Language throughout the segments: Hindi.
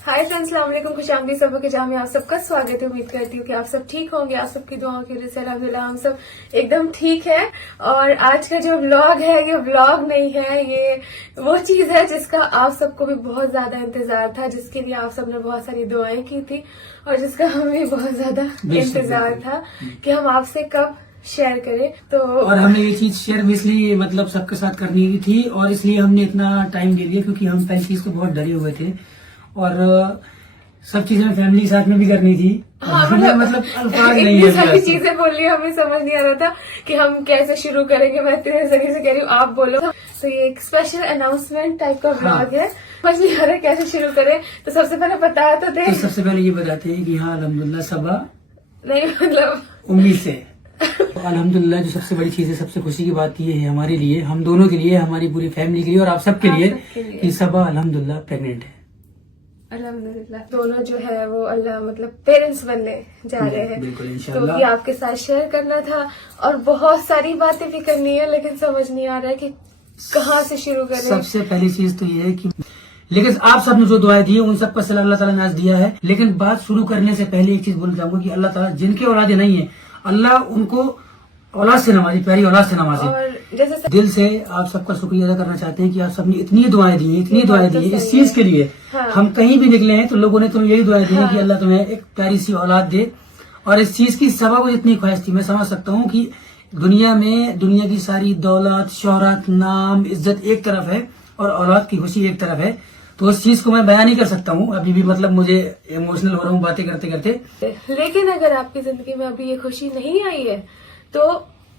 हाय फ्रेंड्स, अस्सलाम वालेकुम, खुशामदीद सब के जहाँ में आप सबका स्वागत है। उम्मीद करती हूँ कि आप सब ठीक होंगे। आप सबकी दुआओं के लिए अल्हम्दुलिल्लाह हम सब एकदम ठीक है। और आज का जो व्लॉग है ये व्लॉग नहीं है, ये वो चीज है जिसका आप सबको भी बहुत ज्यादा इंतजार था, जिसके लिए आप सबने बहुत सारी दुआएं की थी और जिसका हमें बहुत ज्यादा इंतजार था कि हम आपसे कब शेयर करें। तो और हमें ये चीज शेयर भी इसलिए मतलब सबके साथ करनी थी और इसलिए हमने इतना टाइम ले लिया क्योंकि हम पहली चीज को बहुत डरे हुए थे और सब चीजें फैमिली के साथ में भी करनी थी। हाँ, मतलब अल्फाज नहीं है, सारी चीजें बोली, हमें समझ नहीं आ रहा था कि हम कैसे शुरू करेंगे। मैं तेरे जरिए से कह रही हूँ, आप बोलो। तो ये एक स्पेशल अनाउंसमेंट टाइप का ब्लॉग है, समझ नहीं आ रहा कैसे शुरू करें। तो सबसे पहले बताया तो थे, तो सबसे पहले ये बताते हैं कि हाँ अल्हम्दुलिल्लाह सबा नहीं मतलब उम्मीद से अल्हम्दुलिल्लाह जो सबसे बड़ी चीज है, सबसे खुशी की बात ये है हमारे लिए, हम दोनों के लिए, हमारी पूरी फैमिली के लिए और आप सबके लिए कि सबा अल्हम्दुलिल्लाह प्रेग्नेंट है। अल्हम्दुलिल्लाह दोनों जो है वो अल्लाह मतलब पेरेंट्स बनने जा रहे हैं। बिल्कुल तो इंशाल्लाह। ये आपके साथ शेयर करना था और बहुत सारी बातें भी करनी है, लेकिन समझ नहीं आ रहा है कि कहाँ से शुरू करें। सबसे पहली चीज तो ये है कि लेकिन आप सबने जो दुआएं दी है उन सबका सिला अल्लाह ताला ने आज दिया है। लेकिन बात शुरू करने से पहले एक चीज बोलना चाहूंगा कि अल्लाह ताला जिनके औलादे नहीं है अल्लाह उनको औलाद से नवाजे, प्यारी औलाद से नवाजे। और जैसे दिल से आप सबका शुक्रिया अदा करना चाहते हैं कि आप सबने इतनी दुआएं दी हैं, इतनी दुआएं दी हैं इस चीज के लिए। हाँ। हम कहीं भी निकले हैं तो लोगों ने तुम्हें यही दुआएं दी है कि अल्लाह तुम्हें एक प्यारी सी औलाद दे। और इस चीज की सबा को जितनी ख्वाहिश थी, मैं समझ सकता हूँ कि दुनिया में दुनिया की सारी दौलत, शोहरत, नाम, इज्जत एक तरफ है और औलाद की खुशी एक तरफ है। तो उस चीज को मैं बयान नहीं कर सकता हूँ, अभी भी मतलब मुझे इमोशनल हो रहा हूँ बातें करते करते। लेकिन अगर आपकी जिंदगी में अभी ये खुशी नहीं आई है तो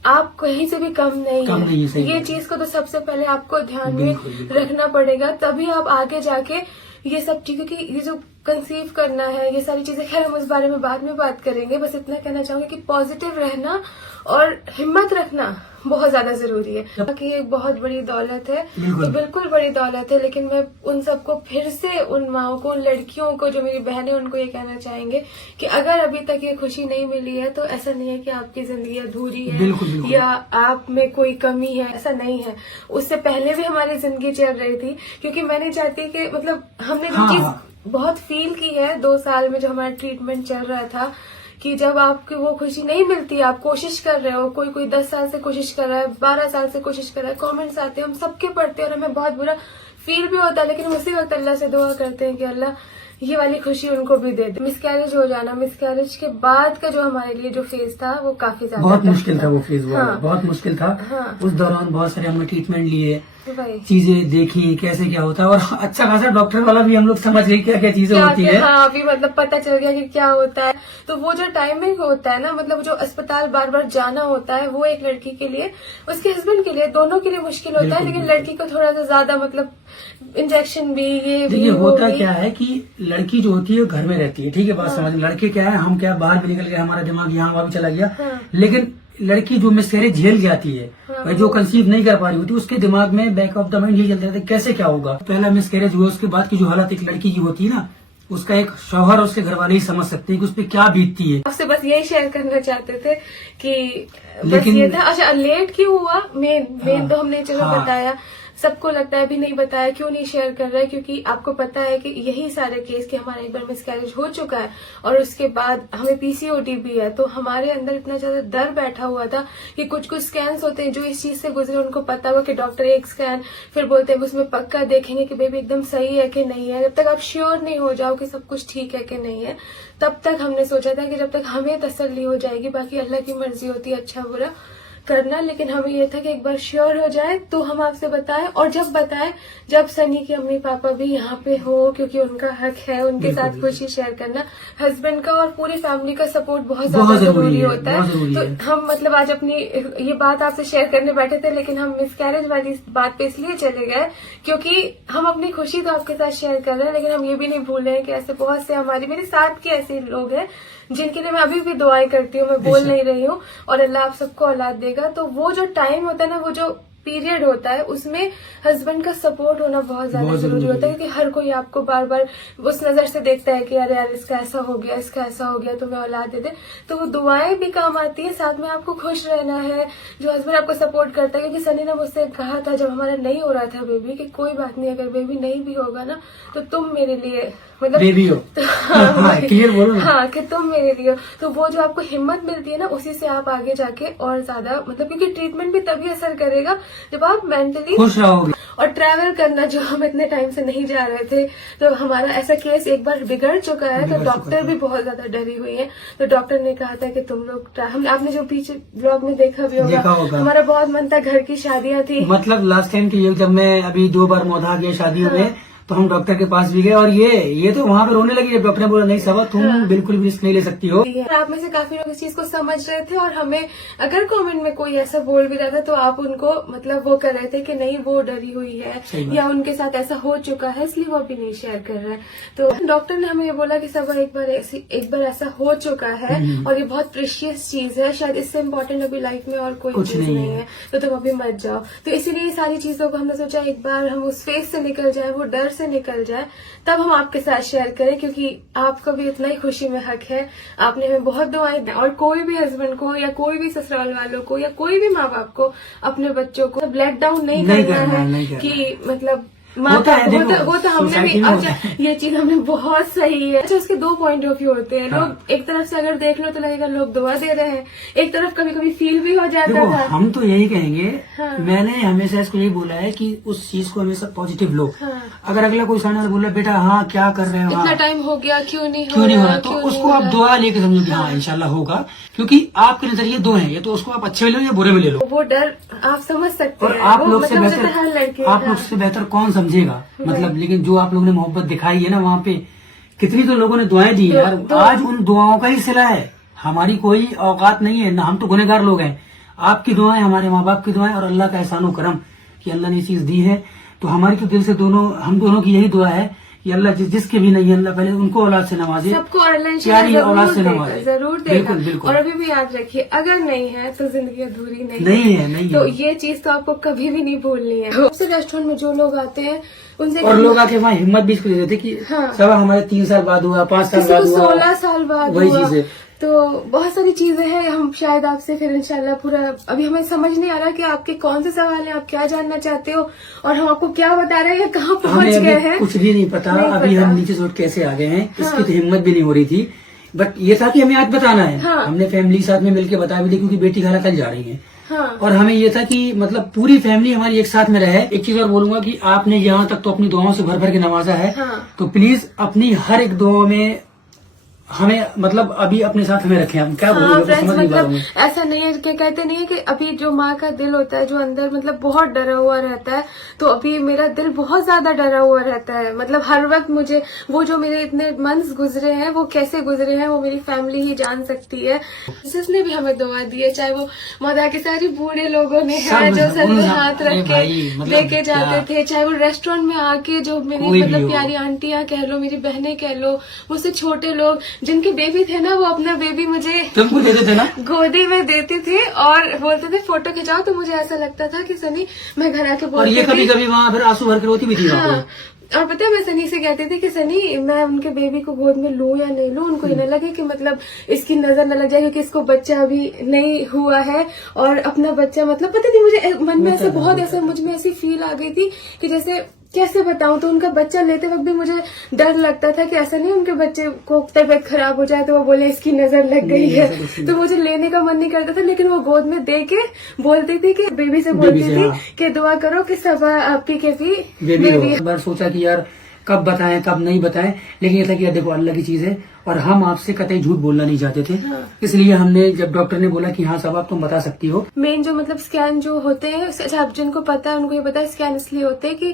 आप कहीं से भी कम नहीं है। सही ये है। चीज को तो सबसे पहले आपको ध्यान में बिल्कुल, बिल्कुल। रखना पड़ेगा, तभी आप आगे जाके ये सब चीजें, क्योंकि ये जो कंसीव करना है ये सारी चीजें, खैर हम उस बारे में बाद में बात करेंगे। बस इतना कहना चाहूंगी कि पॉजिटिव रहना और हिम्मत रखना बहुत ज्यादा जरूरी है। बाकी ये एक बहुत बड़ी दौलत है, ये बिल्कुल बड़ी दौलत है। लेकिन मैं उन सबको फिर से, उन माओ को, उन लड़कियों को जो मेरी बहनें, उनको ये कहना चाहेंगे कि अगर अभी तक ये खुशी नहीं मिली है तो ऐसा नहीं है कि आपकी जिंदगी अधूरी है बिल्कुल। या आप में कोई कमी है, ऐसा नहीं है। उससे पहले भी हमारी जिंदगी चल रही थी, क्योंकि मैं नहीं चाहती कि मतलब हमने जो चीज बहुत फील की है 2 साल में जो हमारा ट्रीटमेंट चल रहा था, कि जब आपकी वो खुशी नहीं मिलती, आप कोशिश कर रहे हो, कोई 10 साल से कोशिश कर रहा है, 12 साल से कोशिश कर रहा है, कमेंट्स आते हैं, हम सबके पढ़ते हैं और हमें बहुत बुरा फील भी होता है। लेकिन उसी वक्त अल्लाह से दुआ करते हैं कि अल्लाह ये वाली खुशी उनको भी दे दे। मिसकैरेज हो जाना, मिसकैरेज के बाद का जो हमारे लिए जो फेज था वो काफी ज्यादा बहुत मुश्किल था वो फेज। हाँ। बहुत मुश्किल था। हाँ। उस दौरान बहुत सारे हमने ट्रीटमेंट लिए, वही चीजें देखी कैसे क्या होता है और अच्छा खासा डॉक्टर वाला भी हम लोग समझ गए क्या क्या चीजें होती है। हाँ, अभी मतलब पता चल गया कि क्या होता है। तो वो जो टाइमिंग होता है ना, मतलब जो अस्पताल बार बार जाना होता है, वो एक लड़की के लिए, उसके हस्बैंड के लिए, दोनों के लिए मुश्किल होता है। लेकिन लड़की को थोड़ा सा ज्यादा मतलब इंजेक्शन भी, ये भी होता क्या है कि लड़की जो होती है घर में रहती है, ठीक है, बात समझ। लड़के क्या है, हम क्या बाहर भी निकल गए, हमारा दिमाग यहाँ वहाँ भी चला गया। लेकिन लड़की जो मिसकैरेज झेल जाती है, भाई जो कंसीव नहीं कर पा रही होती, उसके दिमाग में बैक ऑफ द माइंड ये चलता रहता है कैसे क्या होगा। पहला मिसकैरेज हुआ, उसके बाद की जो हालत एक लड़की की होती है ना, उसका एक शौहर और उसके घर वाले ही समझ सकते हैं कि उस पर क्या बीतती है। आपसे बस यही शेयर करना चाहते थे कि बस ये था। अच्छा, लेट क्यों हुआ, मेन तो हमने चलो बताया, सबको लगता है अभी नहीं बताया, क्यों नहीं शेयर कर रहे हैं, क्योंकि आपको पता है कि यही सारे केस कि हमारा एक बार मिसकैरेज हो चुका है और उसके बाद हमें पीसीओडी भी है। तो हमारे अंदर इतना ज्यादा डर बैठा हुआ था कि कुछ स्कैन्स होते हैं जो इस चीज से गुजरे, उनको पता हुआ कि डॉक्टर एक स्कैन फिर बोलते हैं उसमें पक्का देखेंगे कि बेबी एकदम सही है कि नहीं है। जब तक आप श्योर नहीं हो जाओ कि सब कुछ ठीक है कि नहीं है, तब तक हमने सोचा था कि जब तक हमें तसल्ली हो जाएगी, बाकी अल्लाह की मर्जी होती है अच्छा बुरा करना, लेकिन हमें ये था कि एक बार श्योर हो जाए तो हम आपसे बताएं। और जब बताएं जब सनी के अम्मी पापा भी यहाँ पे हो, क्योंकि उनका हक है उनके साथ खुशी शेयर करना। हस्बैंड का और पूरी फैमिली का सपोर्ट बहुत ज्यादा जरूरी होता है। तो हम मतलब आज अपनी ये बात आपसे शेयर करने बैठे थे, लेकिन हम मिसकैरेज वाली बात पे इसलिए चले गए क्योंकि हम अपनी खुशी तो आपके साथ शेयर कर रहे हैं, लेकिन हम ये भी नहीं भूल रहे हैं कि ऐसे बहुत से हमारे मेरे साथ के ऐसे लोग हैं जिनके लिए मैं अभी भी दुआएं करती हूँ, मैं बोल नहीं रही हूँ, और अल्लाह आप सबको औलाद देगा। तो वो जो टाइम होता है ना, वो जो पीरियड होता है, उसमें हस्बैंड का सपोर्ट होना बहुत ज्यादा जरूरी होता है, क्योंकि हर कोई आपको बार बार उस नजर से देखता है कि अरे यार इसका ऐसा हो गया, इसका ऐसा हो गया, तुम्हें औलाद दे दे। तो वो दुआएं भी काम आती है, साथ में आपको खुश रहना है, जो हस्बैंड आपको सपोर्ट करता है। क्योंकि सनी ने मुझसे कहा था जब हमारा नहीं हो रहा था बेबी, कि कोई बात नहीं, अगर बेबी नहीं भी होगा ना तो तुम मेरे लिए मतलब बेबी हो। हाँ, क्लियर बोलो ना। हाँ, कि तुम मेरे लिए हो। तो वो जो आपको हिम्मत मिलती है ना, उसी से आप आगे जाके और ज्यादा मतलब, क्योंकि ट्रीटमेंट भी तभी असर करेगा जब आप मेंटली खुश रहोगे। और ट्रैवल करना, जो हम इतने टाइम से नहीं जा रहे थे, तो हमारा ऐसा केस एक बार बिगड़ चुका है, तो डॉक्टर भी बहुत ज्यादा डरी हुई है। तो डॉक्टर ने कहा था कि तुम लोग हम, आपने जो पीछे ब्लॉग में देखा भी देखा होगा, हमारा बहुत मन था, घर की शादियां थी। मतलब लास्ट टाइम की जब मैं अभी 2 बार मौधा गया शादियों में, तो हम डॉक्टर के पास भी गए और ये तो वहाँ पे रोने लगी जब डॉक्टर ने बोला नहीं सबा तुम बिल्कुल भी रिस्क नहीं ले सकती हो। आप में से काफी लोग इस चीज को समझ रहे थे, और हमें अगर कमेंट में कोई ऐसा बोल भी रहा था तो आप उनको मतलब वो कर रहे थे कि नहीं वो डरी हुई है या उनके साथ ऐसा हो चुका है इसलिए वो अभी नहीं शेयर कर रहे हैं। तो डॉक्टर ने हमें ये बोला कि सब एक बार ऐसा हो चुका है और ये बहुत प्रेशियस चीज है, शायद इससे इम्पोर्टेंट अभी लाइफ में और कोई चीज नहीं है, तो तुम अभी मत जाओ। तो इसीलिए ये सारी चीजों को हमने सोचा एक बार हम उस फेज से निकल जाए, वो डर से निकल जाए, तब हम आपके साथ शेयर करें, क्योंकि आपका भी इतना ही खुशी में हक है। आपने हमें बहुत दुआएं दी, और कोई भी हस्बैंड को या कोई भी ससुराल वालों को या कोई भी माँ बाप को अपने बच्चों को लेट डाउन नहीं करना है कि मतलब होता है, वो तो हमने भी। अच्छा, ये चीज हमने बहुत सही है। अच्छा, उसके 2 पॉइंट ऑफ व्यू होते हैं। लोग एक तरफ से अगर देख लो तो लगेगा लोग दुआ दे रहे हैं, एक तरफ कभी कभी फील भी हो जाता था। हम तो यही कहेंगे, मैंने हमेशा इसको यही बोला है कि उस चीज को हमेशा पॉजिटिव लो। अगर अगला कोई सामने बोला बेटा हाँ क्या कर रहे हो, इतना टाइम हो गया क्यों नहीं हो रहा, तो उसको आप दुआ लेके समझो कि हाँ इंशाल्लाह होगा, क्योंकि आपके नजरिए 2 हैं, ये तो उसको आप अच्छे में लो या बुरे में ले लो। वो डर आप समझ सकते हैं, और आप लोग से बेहतर आप लोग से बेहतर कौन समझेगा, मतलब लेकिन जो आप लोगों ने मोहब्बत दिखाई है ना वहाँ पे, कितनी तो लोगों ने दुआएं दी यार, आज उन दुआओं का ही सिला है। हमारी कोई औकात नहीं है ना, हम तो गुनहगार लोग हैं। आपकी दुआएं, हमारे माँ बाप की दुआएं और अल्लाह का एहसान करम कि अल्लाह ने ये चीज दी है, तो हमारी तो दिल से हम दोनों की यही दुआ है कि अल्लाह जिसके भी नहीं है अल्लाह पहले उनको औलाद से नवाजे, सबको और प्यारी औलाद से नवाजे, जरूर देगा। बिल्कुल। और अभी भी याद रखिए, अगर नहीं है तो जिंदगी अधूरी नहीं है। तो ये चीज तो आपको कभी भी नहीं भूलनी है। सबसे रेस्टोरेंट में जो लोग आते हैं उनसे, और लोग आके वहाँ हिम्मत भी दे देते कि सब हमारे 3 साल बाद हुआ, 5 साल बाद हुआ, 16 साल बाद वही हुआ। चीज है। तो बहुत सारी चीजें हैं, हम शायद आपसे फिर इंशाल्लाह पूरा, अभी हमें समझ नहीं आ रहा कि आपके कौन से सवाल हैं, आप क्या जानना चाहते हो और हम आपको क्या बता रहे हैं, कहाँ पहुंच गए हैं, कुछ भी नहीं पता। अभी हम नीचे से उठ कैसे आ गए हैं, इसकी तो हिम्मत भी नहीं हो रही थी, बट ये था कि हमें आज बताना है। हमने फैमिली साथ में मिलकर बता भी दी, क्योंकि बेटी खाला कल जा रही है। और हमें ये था कि मतलब पूरी फैमिली हमारी एक साथ में रहे। एक चीज और बोलूंगा कि आपने यहाँ तक तो अपनी दुआओं से भर भर के नवाजा है, तो प्लीज अपनी हर एक दुआ में हमें मतलब अभी अपने साथ हमें रखें। हम क्या बोलेंगे समझ नहीं पा रहे हैं। ऐसा नहीं है कि कहते नहीं है कि अभी जो माँ का दिल होता है जो अंदर मतलब बहुत डरा हुआ रहता है, तो अभी मेरा दिल बहुत ज्यादा डरा हुआ रहता है। मतलब हर वक्त मुझे वो जो मेरे इतने मंथ्स गुजरे हैं वो कैसे गुजरे हैं वो मेरी फैमिली ही जान सकती है। जिसने भी हमें दुआ दी है, चाहे वो मदा के सारे बूढ़े लोगों ने है जो सर में हाथ रख के लेके जाते थे, चाहे वो रेस्टोरेंट में आके जो मेरी मतलब प्यारी आंटियां कह लो, मेरी बहनें कह लो, मुझसे छोटे लोग जिनके बेबी थे ना, वो अपना बेबी मुझे तुमको देते थे ना, गोदी में देते थे और बोलते थे फोटो खिंचाओ, तो मुझे ऐसा लगता था कि सनी मैं घर आके बोलती थी। और ये कभी कभी वहाँ फिर आंसू भर के रोती भी थी। और पता है मैं सनी से कहती थी कि सनी मैं उनके बेबी को गोद में लूं या नहीं लूं, उनको ये न लगे कि मतलब इसकी नजर न लग जाए क्योंकि इसको बच्चा अभी नहीं हुआ है, और अपना बच्चा मतलब पता नहीं मुझे मन में ऐसा बहुत ऐसा मुझ में ऐसी फील आ गई थी कि जैसे कैसे बताऊं, तो उनका बच्चा लेते वक्त भी मुझे डर लगता था कि ऐसा नहीं उनके बच्चे को तबीयत खराब हो जाए तो वो बोले इसकी नजर लग गई है, तो मुझे लेने का मन नहीं करता था। लेकिन वो गोद में दे के बोलती थी कि बेबी से बोलती थी कि दुआ करो कि सब आपकी के भी बेबी। एक बार सोचा कि यार कब बताएं कब नहीं बताएं, लेकिन ये था कि यार देखो अल्लाह की चीज है और हम आपसे कतई झूठ बोलना नहीं चाहते थे। इसलिए हमने जब डॉक्टर ने बोला कि हाँ सब आप तुम बता सकती हो। मेन जो मतलब स्कैन जो होते हैं, आप जिनको पता है उनको ये पता है, स्कैन इसलिए होते हैं कि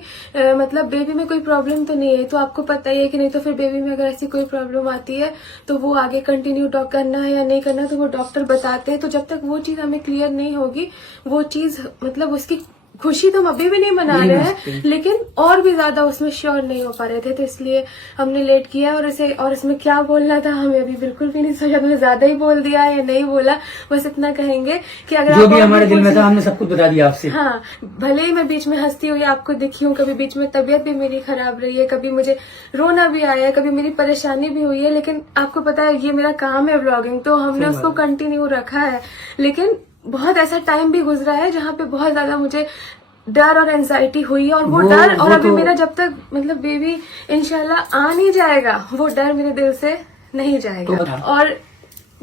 मतलब बेबी में कोई प्रॉब्लम तो नहीं है, तो आपको पता ही है कि नहीं, तो फिर बेबी में अगर ऐसी कोई प्रॉब्लम आती है तो वो आगे कंटिन्यू करना है या नहीं करना तो वो डॉक्टर बताते हैं। तो जब तक वो चीज हमें क्लियर नहीं होगी, वो चीज मतलब उसकी खुशी तो हम अभी भी नहीं मना रहे हैं, लेकिन और भी ज्यादा उसमें श्योर नहीं हो पा रहे थे, तो इसलिए हमने लेट किया। और इसमें क्या बोलना था हमें अभी बिल्कुल भी नहीं सोचा, हमने ज्यादा ही बोल दिया या नहीं बोला, बस इतना कहेंगे कि अगर जो भी हमारे दिल में था हमने सब कुछ बता दिया आपसे। हाँ, भले ही मैं बीच में हंसती हुई आपको दिखी हूँ, कभी बीच में तबीयत भी मेरी खराब रही है, कभी मुझे रोना भी आया है, कभी मेरी परेशानी भी हुई है, लेकिन आपको पता है ये मेरा काम है व्लॉगिंग, तो हमने उसको कंटिन्यू रखा है। लेकिन बहुत ऐसा टाइम भी गुजरा है जहाँ पे बहुत ज्यादा मुझे डर और एंजाइटी हुई है, और वो डर, और अभी मेरा जब तक मतलब बेबी इंशाल्लाह आ नहीं जाएगा, वो डर मेरे दिल से नहीं जाएगा। और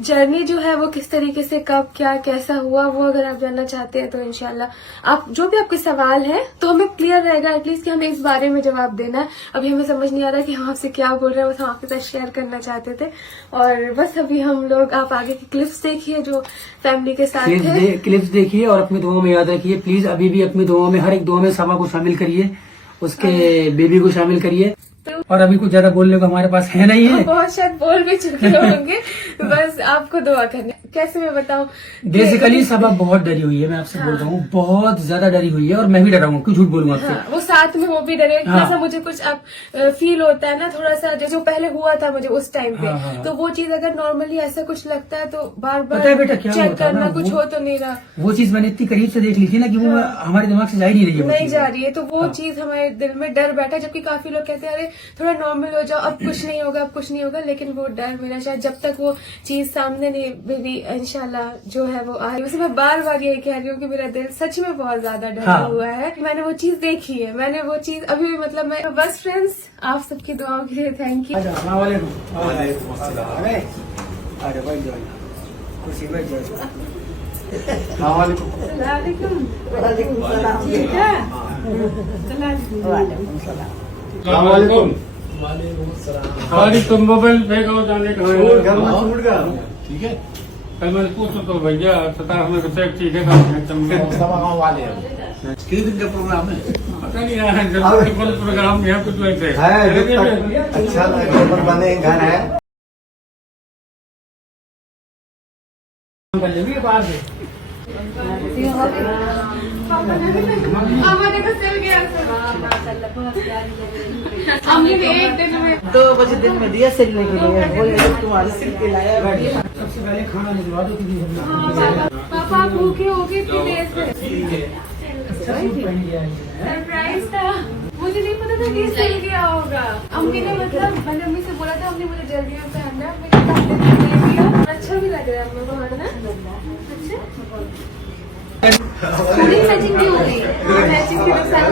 जर्नी जो है वो किस तरीके से, कब, क्या, कैसा हुआ, वो अगर आप जानना चाहते हैं तो इंशाल्लाह आप जो भी आपके सवाल है तो हमें क्लियर रहेगा एटलीस्ट कि हमें इस बारे में जवाब देना है। अभी हमें समझ नहीं आ रहा कि हम आपसे क्या बोल रहे हैं, बस हम आपके साथ शेयर करना चाहते थे। और बस अभी हम लोग, आप आगे की क्लिप्स देखिए जो फैमिली के साथ है, क्लिप्स देखिए और अपनी दुआओं में याद रखिए प्लीज। अभी भी अपनी दुआओं में, हर एक दुआ में सबा को शामिल करिए, उसके बेबी को शामिल करिए। और अभी कुछ ज्यादा बोलने को हमारे पास है नहीं है, बहुत शायद बोल भी चुके होंगे। बस आपको दुआ करनी, कैसे मैं बताऊं, बेसिकली सबा बहुत डरी हुई है, मैं आपसे बोल रहा हूँ, बहुत ज्यादा डरी हुई है। और मैं भी डरा हूँ, क्यों झूठ बोलूंगा आपसे। वो साथ में वो भी डरे, जैसा मुझे कुछ अब फील होता है ना थोड़ा सा, जो पहले हुआ था मुझे उस टाइम पे, तो वो चीज अगर नॉर्मली ऐसा कुछ लगता है तो बार बार चेक करना, कुछ हो तो नहीं रहा। वो चीज मैंने इतनी करीब से देख ली थी ना कि वो हमारे दिमाग से जा ही नहीं रही है, नहीं जा रही है, तो वो चीज हमारे दिल में डर बैठा। जबकि काफी लोग कहते हैं अरे थोड़ा नॉर्मल हो जाओ, अब कुछ नहीं होगा, अब कुछ नहीं होगा, लेकिन वो डर मेरा शायद जब तक वो चीज सामने नहीं, बेबी इंशाल्लाह जो है वो आई। वैसे मैं बार बार यही कह रही हूँ कि मेरा दिल सच में बहुत ज्यादा डरा हुआ है। मैंने वो चीज देखी है, मैंने वो चीज अभी भी, मतलब मैं बस फ्रेंड्स, आप सबकी दुआओं के लिए थैंक यू। हमारी तुम मोबाइल फेंको जाने का घर में छूट गया। ठीक है, कल मैंने पूछा तो भैया 17 में कुछ ठीक है, वाले कितने दिन का प्रोग्राम है? पता नहीं यार, प्रोग्राम यहाँ कुछ वैसे अच्छा बने घर है। हमारे को सिल गया, हमने एक दिन में 2 बजे दिन में दिया सिलने के लिए, वो तुम्हारे सिल के लाया। सबसे पहले खाना निकलवा दो किसी पापा आप भूखे हो गए इतनी देर से, सरप्राइज था, मुझे नहीं पता था कि सिल गया होगा। अम्मी ने, मतलब मैंने अम्मी से बोला था, अम्मी मुझे जल्दी में पहनना है, अच्छा भी लग रहा है अम्मी को, है ना? मैचिंग भी हो रही है, मैचिंग के साथ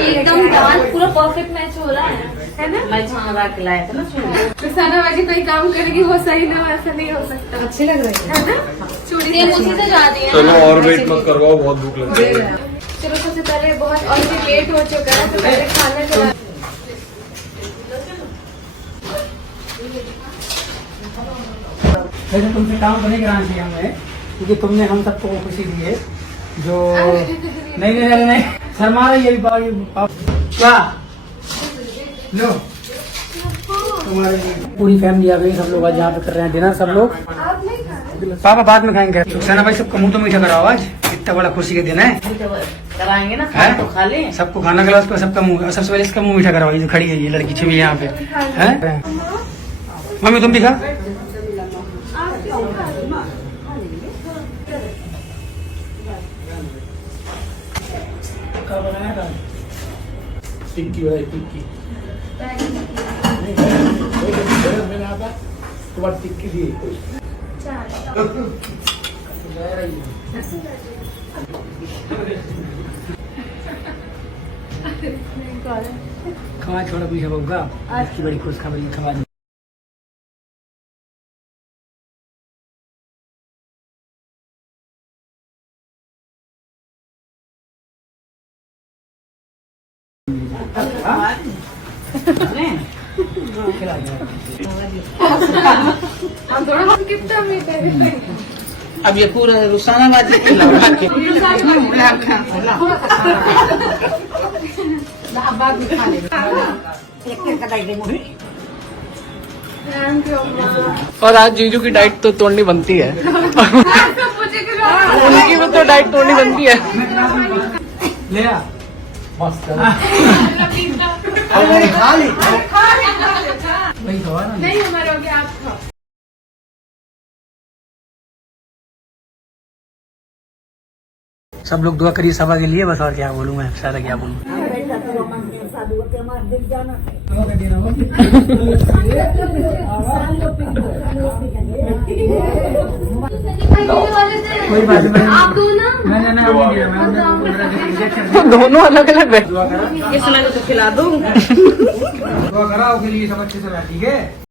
एकदम डांस पूरा परफेक्ट मैच हो रहा है ना? मैच मंगा के लाया था ना। रुखसाना बाजी कोई काम करेगी वो सही ना, ऐसा नहीं हो सकता। अच्छी लग रही है ना? चूड़ी उसी से जा रही है। चलो और वेट मत करवाओ, बहुत भूख लग रही है। चलो सबसे पहले बहुत और भी लेट हो चुका है, तो पहले खाना खिला। वैसे तुमसे काम तो नहीं कराना चाहिए हमें, क्योंकि तुमने हम सबको वो खुशी दी है जो नहीं शर्मा रही है क्या लो। तुम्हारे पूरी फैमिली आ गई, सब लोग आज यहाँ पे कर रहे हैं डिनर, सब लोग। आप नहीं खाए? पापा बाद में खाएंगे। सुखसाना भाई सबको मुंह तो मीठा कराओ, आज इतना बड़ा खुशी का दिन है, कराएंगे ना, खाना तो खा ले। सबको खाना खिलाओ, उसको सबका मुंह, सबसे पहले इसका मुंह मीठा कराओ, ये जो खड़ी है ये लड़की छवि यहाँ पे है। मम्मी तुम भी खा। टिक्की है, टिक्की मैंने आता तुम्हारी टिक्की दी खवा छोड़ा मीठा बबुआ, आज की बड़ी खुशखबरी खवा दी। हम थोड़ा कितना मीठा है। अब ये पूरा रुखसाना बाजी खिलाओ के। और आज जीजू की डाइट तो तोड़नी बनती है, उनकी भी तो डाइट तोड़नी बनती है। ले आ खा ली। वही खवा ना। नहीं हमारा हो गया, आप खाओ। सब लोग दुआ करिए सभा के लिए, बस और क्या बोलूँ मैं, सारा क्या बोलूँ। कोई बात नहीं, आप दो ना। ना दोनों अलग अलग बैठ। इसमें तो खिला दूँ। दुआ कराओ के लिए सब अच्छे से रहा, ठीक है।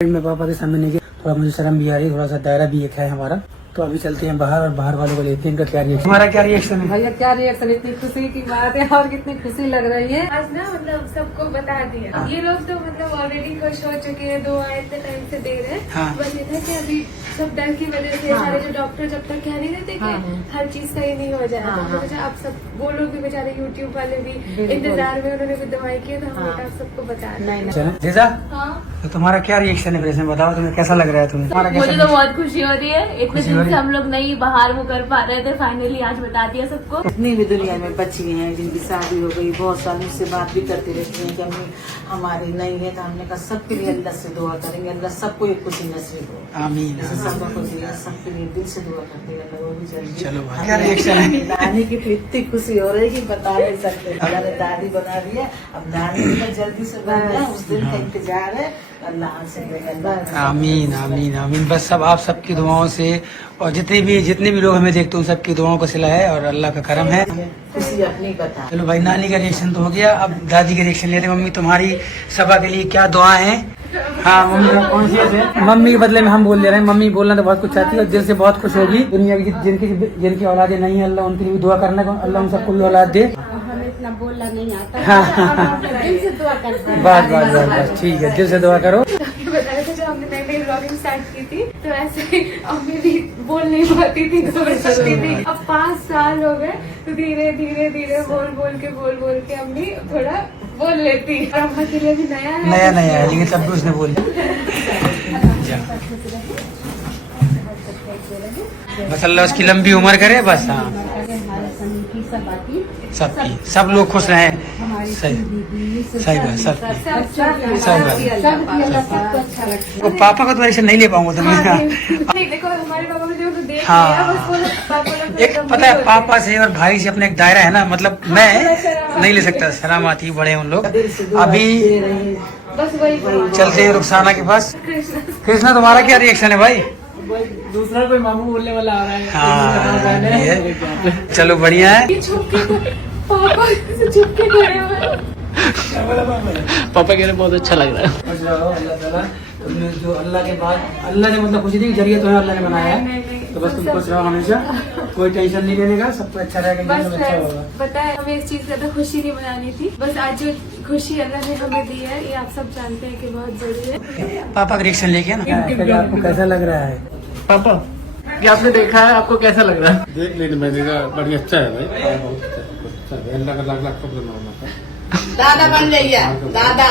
में पापा के सामने नहीं, थोड़ा मुझे शर्म भी आ रही है, थोड़ा सा दायरा भी एक है हमारा। तो अभी चलते हैं बाहर और बाहर वालों को लेते हैं इनका क्या रिएक्शन, हमारा क्या रिएक्शन है। भैया क्या रिएक्शन, इतनी खुशी की बात है और कितनी खुशी लग रही है। आज ना मतलब सबको बता दिया, ये लोग तो मतलब ऑलरेडी खुश हो चुके हैं, दुआ इतने टाइम से दे रहे हैं। हाँ। बस ये था कि अभी सब डर की वजह से सारे जो डॉक्टर जब तक कह नहीं देते कि हर चीज सही नहीं हो जाए, तो मुझे आप सब वो लोग भी बेचारे यूट्यूब वाले भी इंतजार में, उन्होंने भी दवाई की, तो हम आप सबको बता रहे हैं। जैसा हाँ तो तुम्हारा क्या रिएक्शन है, प्रेस में बताओ, तुम्हें कैसा लग रहा है, तुम्हें तुम्हारा मुझे कैसा तो बहुत खुशी हो रही है। इतने खुशी हो दिन रही से है? हम लोग नहीं बाहर वो कर पा रहे थे, फाइनली आज बता दिया सबको। जितनी भी दुनिया में बच्ची हैं जिनकी शादी हो गई, बहुत सालों से बात भी करते रहती हैं कि अम्मी हमारी नहीं है, तो हमने कहा सबके लिए अल्लाह से दुआ करेंगे, अल्लाह सबको एक खुशी नसीब हो। आमीन। जैसे सबको खुशी है, सबके लिए दिल से दुआ करते हैं, अल्लाह वो भी जल्दी। चलो भाई, क्या रिएक्शन है? नानी की तो इतनी खुशी हो रही है कि बता नहीं सकते। मैंने दादी बना दी है, अब नानी भी तो जल्दी से बन जाए, उस दिन का इंतजार है, अल्लाह से अल्लाह। आमीन आमीन आमीन। बस सब आप सबकी दुआओं से और जितने भी लोग हमें देखते हैं उन सबकी दुआओं का सिला है और अल्लाह का करम है। खुशी अपनी बता। चलो भाई, नानी का रिएक्शन तो हो गया, अब दादी का रिएक्शन लेते हैं। मम्मी तुम्हारी सभा के लिए क्या दुआ है? हाँ मम्मी कॉन्शियस है, मम्मी के बदले में हम बोल दे रहे हैं। मम्मी बोलना तो बहुत कुछ चाहती है और दिल से बहुत खुश होगी। दुनिया की जिनकी औलादे नहीं है, अल्लाह उनके लिए भी दुआ करना, अल्लाह उन सबको भी औलाद दे। हमें इतना बोलना नहीं आता, हाँ दिल से दुआ करते हैं। बस ठीक है, दिल से दुआ करो। बता रहे थे जब हमने नई नई ब्लॉगिंग स्टार्ट की थी, तो ऐसे ही अम्मी भी बोल नहीं पाती थी, बोल सकती थी। अब 5 साल हो गए, तो धीरे धीरे धीरे बोल के अम्मी थोड़ा बोल लेती। और अम्मा के लिए भी नया है, लेकिन तब भी उसने बोली। बस अल्लाह उसकी लंबी उम्र करे, बस। हाँ सबकी, सब लोग खुश रहे। सही बात, सब वो पापा का तो ऐसे नहीं ले पाऊंगा तुम्हें। नहीं देखो, हमारे पापा को जो देख हाँ। लिया, बस वो पापा लोग एक पता है, पापा से और भाई से अपना एक दायरा है ना, मतलब मैं नहीं ले सकता, शर्म आती है, बड़े हैं उन लोग। अभी बस वही चलते हैं रुखसाना के पास। कृष्णा तुम्हारा क्या रिएक्शन है भाई? दूसरा कोई मामू बोलने वाला आ रहा है। हाँ ये चलो बढ़िया है। छुप के पापा से छुप के खड़े हुए। पापा कह रहे बहुत अच्छा लग रहा है। खुश रहो, अल्लाह ताला तुमने जो अल्लाह के बाद अल्लाह ने मतलब खुशी दी कि जरिए तुम्हें अल्लाह ने बनाया है, तो बस तुम खुश रहो हमेशा, कोई टेंशन नहीं लेने का, सब कुछ अच्छा रहेगा, बस सब अच्छा होगा। पता है, हमें इस चीज का तो खुशी नहीं मनानी थी, बस आज जो खुशी अल्लाह ने हमें दी है, ये आप सब जानते हैं कि बहुत बड़ी है। पापा का रिएक्शन लेके ना, आपको कैसा लग रहा है? पापा ये आपने देखा है, आपको कैसा लग रहा है? देख लेने मैंने कहा बढ़िया, अच्छा है भाई, बहुत अच्छा है। अल्लाह का लाख लाख शुक्र माना। दादा बन जाइए, दादा।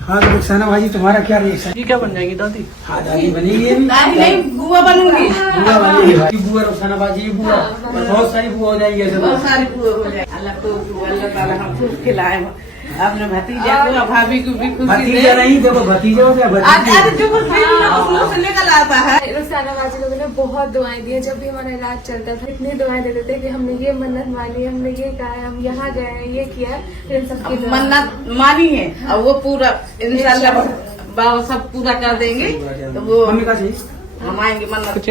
हाँ तो रुखसाना भाई तुम्हारा क्या रिएक्शन? ये क्या बन जाएगी दादी? हाँ दादी बनेगी, ये भी दादी नहीं, बुआ बनूंगी। बुआ बनेगी भाई, बुआ रुखसाना बाजी बुआ, और बहुत सारी बुआ हो जाएंगी ऐसे। बहुत सारी बुआ हो जाए। अल्लाह ताला हम खूब खिलाए, अपने भतीजा को, भाभी को भी खुशी भतीजा नहीं, देखो भतीजा हो गया, भतीजा से निकल आता है। रुखसाना बाजी लोगों ने बहुत दुआएं दी हैं, जब भी हमारा इलाज चलता था इतनी दुआएं देते थे कि हमने ये मन्नत मानी, हमने ये कहा है, हम यहाँ गए हैं, ये किया है, फिर सबकी दुआ। मन्नत मानी है और वो पूरा इंशाल्लाह बाबा सब पूरा कर देंगे, तो वो मम्मी का चाहिए। हम आएंगे मन्नत।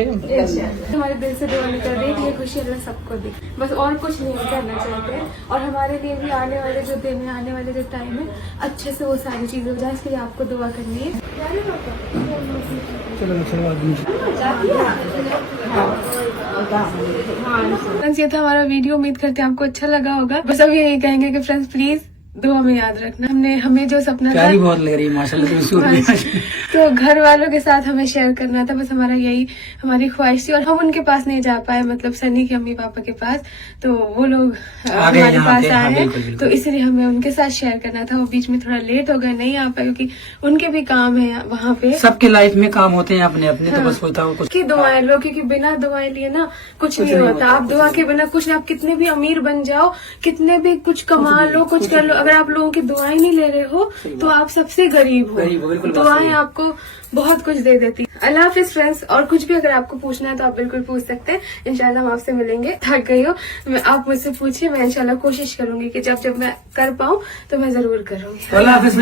हमारे दिल से दुआ निकल रही है, ये खुशी अल्लाह सबको दी, बस और कुछ नहीं करना चाहते हैं। और हमारे लिए भी आने वाले जो दिन है, आने वाले जो टाइम है, अच्छे से वो सारी चीजें हो जाए, इसके लिए आपको दुआ करनी है। चलो फ्रेंड्स, ये था हमारा वीडियो, उम्मीद करते हैं आपको अच्छा लगा होगा। बस अब यही कहेंगे कि फ्रेंड्स प्लीज दुआ में याद रखना, हमें जो सपना था, प्यारी बहुत लग रही है माशाल्लाह, तुम्हें सूट भी। तो घर वालों के साथ हमें शेयर करना था, बस हमारा यही हमारी ख्वाहिश थी। और हम उनके पास नहीं जा पाए, मतलब सनी के अम्मी पापा के पास, तो वो लोग हमारे पास आए हैं, तो इसलिए हमें उनके साथ शेयर करना था। वो बीच में थोड़ा लेट हो गए, नहीं आ पाए, क्योंकि उनके भी काम है वहाँ पे। सबके लाइफ में काम होते हैं अपने अपने, तो बस होता है कुछ की दुआएं लो, क्योंकि बिना दुआएं लिए ना कुछ नहीं होता। आप दुआ के बिना कुछ, आप कितने भी अमीर बन जाओ, कितने भी कुछ कमा लो, कुछ कर लो, अगर आप लोगों की दुआएं नहीं ले रहे हो तो आप सबसे गरीब गरीब हो, हो। बिल्कुल बात सही दुआएं है। आपको बहुत कुछ दे देती। अल्लाह हाफिज फ्रेंड्स। और कुछ भी अगर आपको पूछना है तो आप बिल्कुल पूछ सकते हैं। इंशाल्लाह हम आपसे मिलेंगे। थक गई हो आप मुझसे पूछिए, मैं इंशाल्लाह कोशिश करूंगी कि जब जब मैं कर पाऊँ तो मैं जरूर करूंगी। अल्लाह हाफिज।